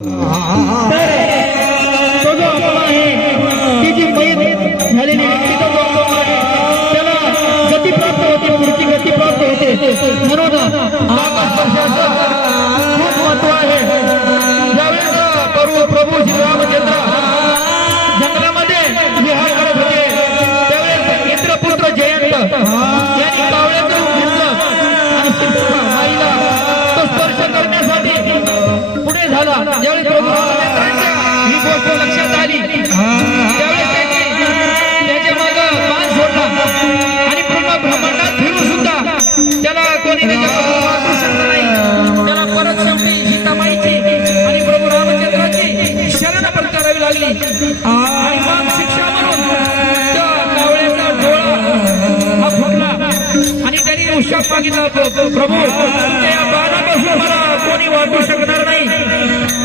Ah. मागितला प्रभू बाणापासून मला कोणी वाटू शकणार नाही.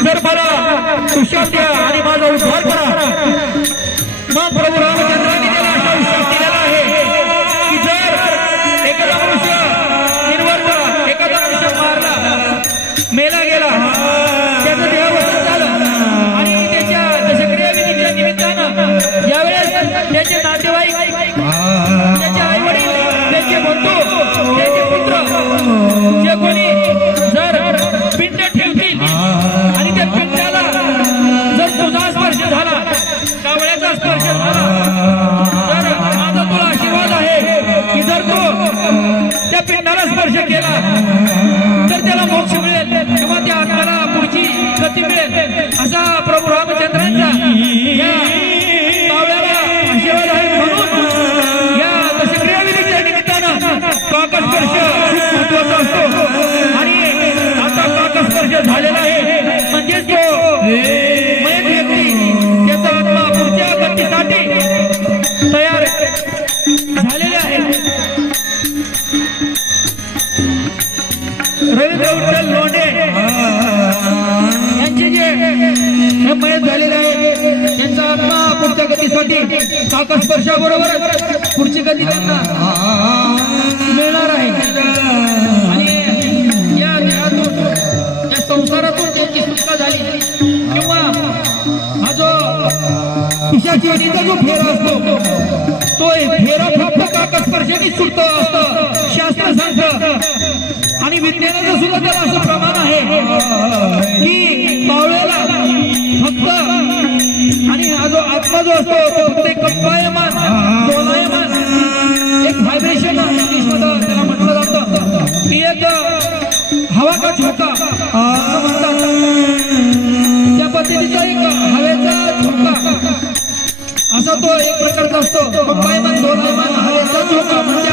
तर मला तुषार द्या आणि माझा उद्धार काकड स्पर्श महत्त्वाचा असतो आणि आता काकड स्पर्श म्हणजे झालेला आहे. म्हणजेच तो मयत व्यक्ती त्याचा आत्मा पुढच्या गतीसाठी तयार झालेले आहे. रवींद्र विठ्ठल लोंढे यांचे जे हे मयत झालेले आहे त्यांचा आत्मा पुढच्या गतीसाठी काकड स्पर्शाबरोबर पुढची गती त्यांना मिळणार आहे. आणि या देहातून या संसारातून त्यांची सुटका झाली किंवा हा जो तुषाचीचा जो फेरा असतो तो फेरा फक्त काकस्पर्शाने सुटतो असतं शास्त्र सांगतं. आणि विज्ञानाचं सुद्धा त्याला असं प्रमाण आहे की पावळेला फक्त आणि हा जो आत्मा जो असतो झोका त्या पद्धतीचा एक हवेचा झोका असा तो एक प्रकारचा असतो. मग पायमान ढोलायमान हवेचा झोका म्हणजे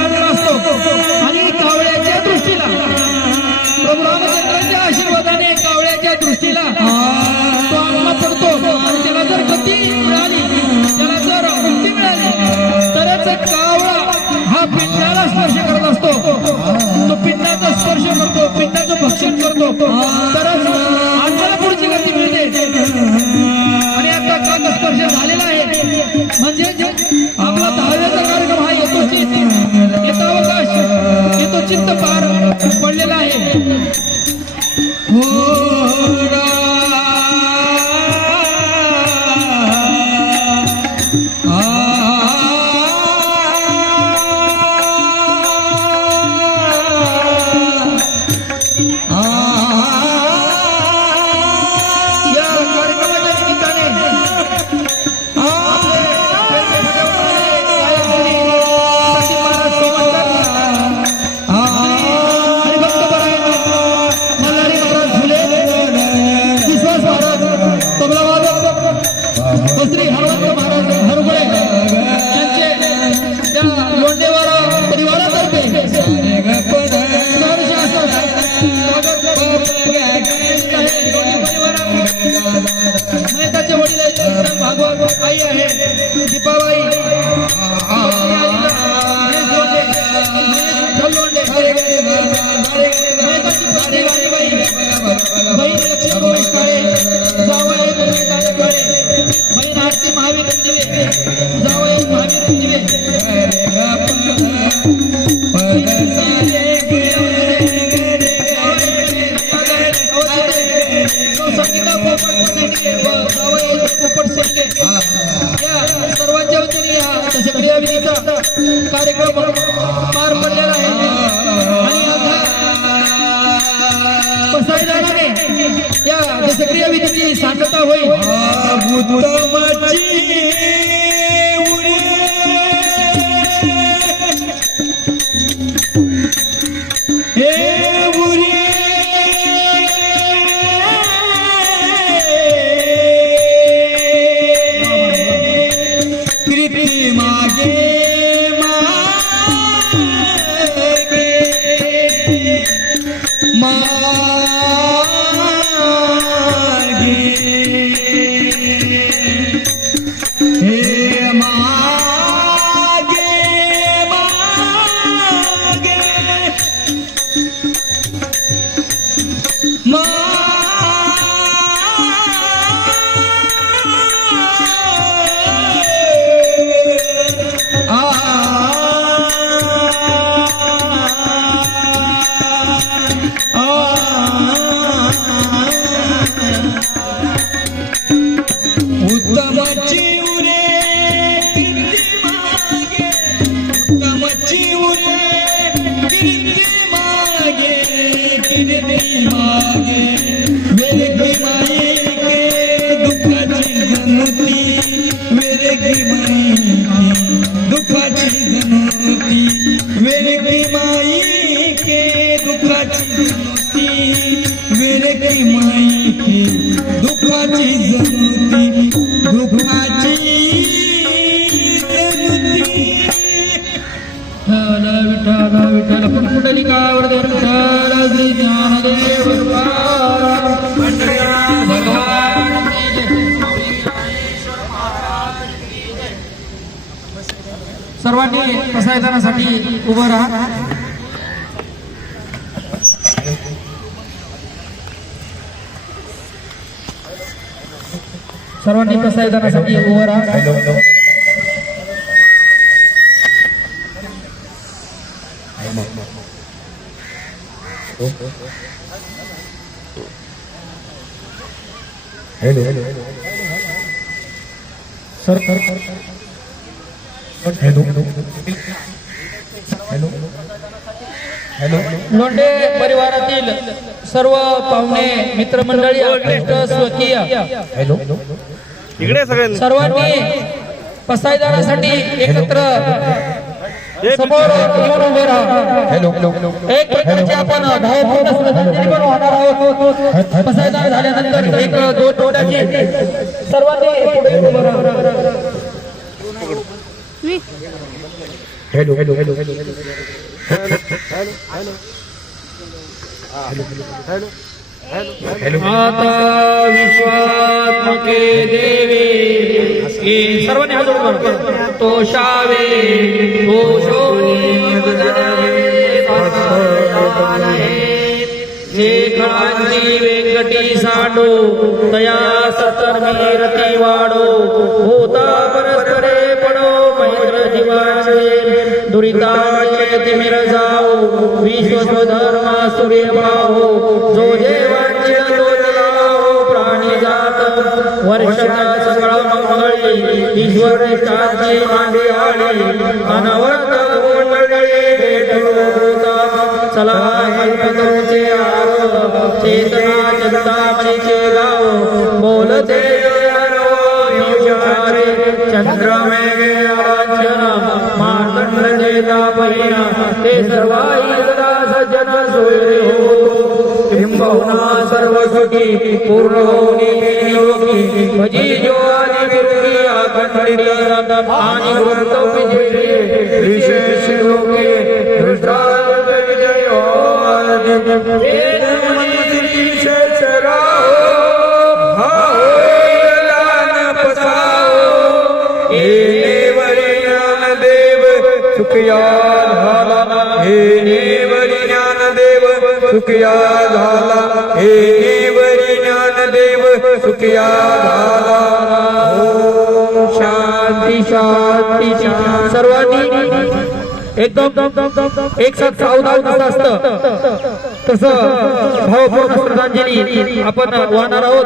या सर्वांच्या वतीने या तसे क्रियाविधीचा कार्यक्रम पार पडलेला आहे आणि आता या जसे क्रियाविधीची सांगता होईल दुःखाची जनुती माई के दुःखाची जनुती वेगळी माईके दुःखाची जनुती दुःखाची जनुती. विठ्ठल विठ्ठल. विठ्ठल कुंडलिकावर विठ्ठल सर्वांनी पसायदानासाठी उभं राहा सर्वांनी पसायदानासाठी उभं राहा hello sir sir hello. Hello. Hello. Londhe परिवारातील सर्व पाहुणे मित्रमंडळी आकृष्ट स्वकीय. हॅलो. इकडे सगळ्यांनी सर्वांनी पसायदानासाठी एकत्र समोर येऊन उभे राहा. हॅलो. हॅलो एक प्रकारचे आपण श्रद्धांजली पण वाहणार आहोत. पसायदान झाल्यानंतर एक दोन सर्वांनी पुढे उभं राहा. हॅलो हॅलो हॅलो हॅलो आता विश्वात्मके देवे हे सर्वांनी माता विश्वात्मके देवे तोषावे तोषोनी मदनावे सासाराने. जे खळांची वेंकटी साडो तया सतर्मी रती वाडो होता जीवाचे दुरिताचे तिमिर जाओ विश्व धर्म सूर्य पाहो जो जे वाच्य तो लावो प्राणी जात वर्षना सकळ मंगळी ईश्वर शांती मांडी आली अनवरत गोंधळी भेटलो होता चला कल्पतरूचे आरो चेतना चिंतामणीचे गाव बोलते हरो निशारे चंद्रमेघे आचन मार्तंड जेता ते सर्वाई सदा सज्जन सोयरे हो। बिंबहुना सर्व सुखी पूर्ण होनी निरोगी भजी जो आदि विरुगी अखंडित आणि वृत्त विशेष लोके। झाला हे वरी ज्ञान देव सुखया झाला शांती शांती शांती. सर्वांनी एकदम एक साथ सावधान कसं असतं? तसं भावपूर्ण श्रद्धांजली आपण वाहणार आहोत.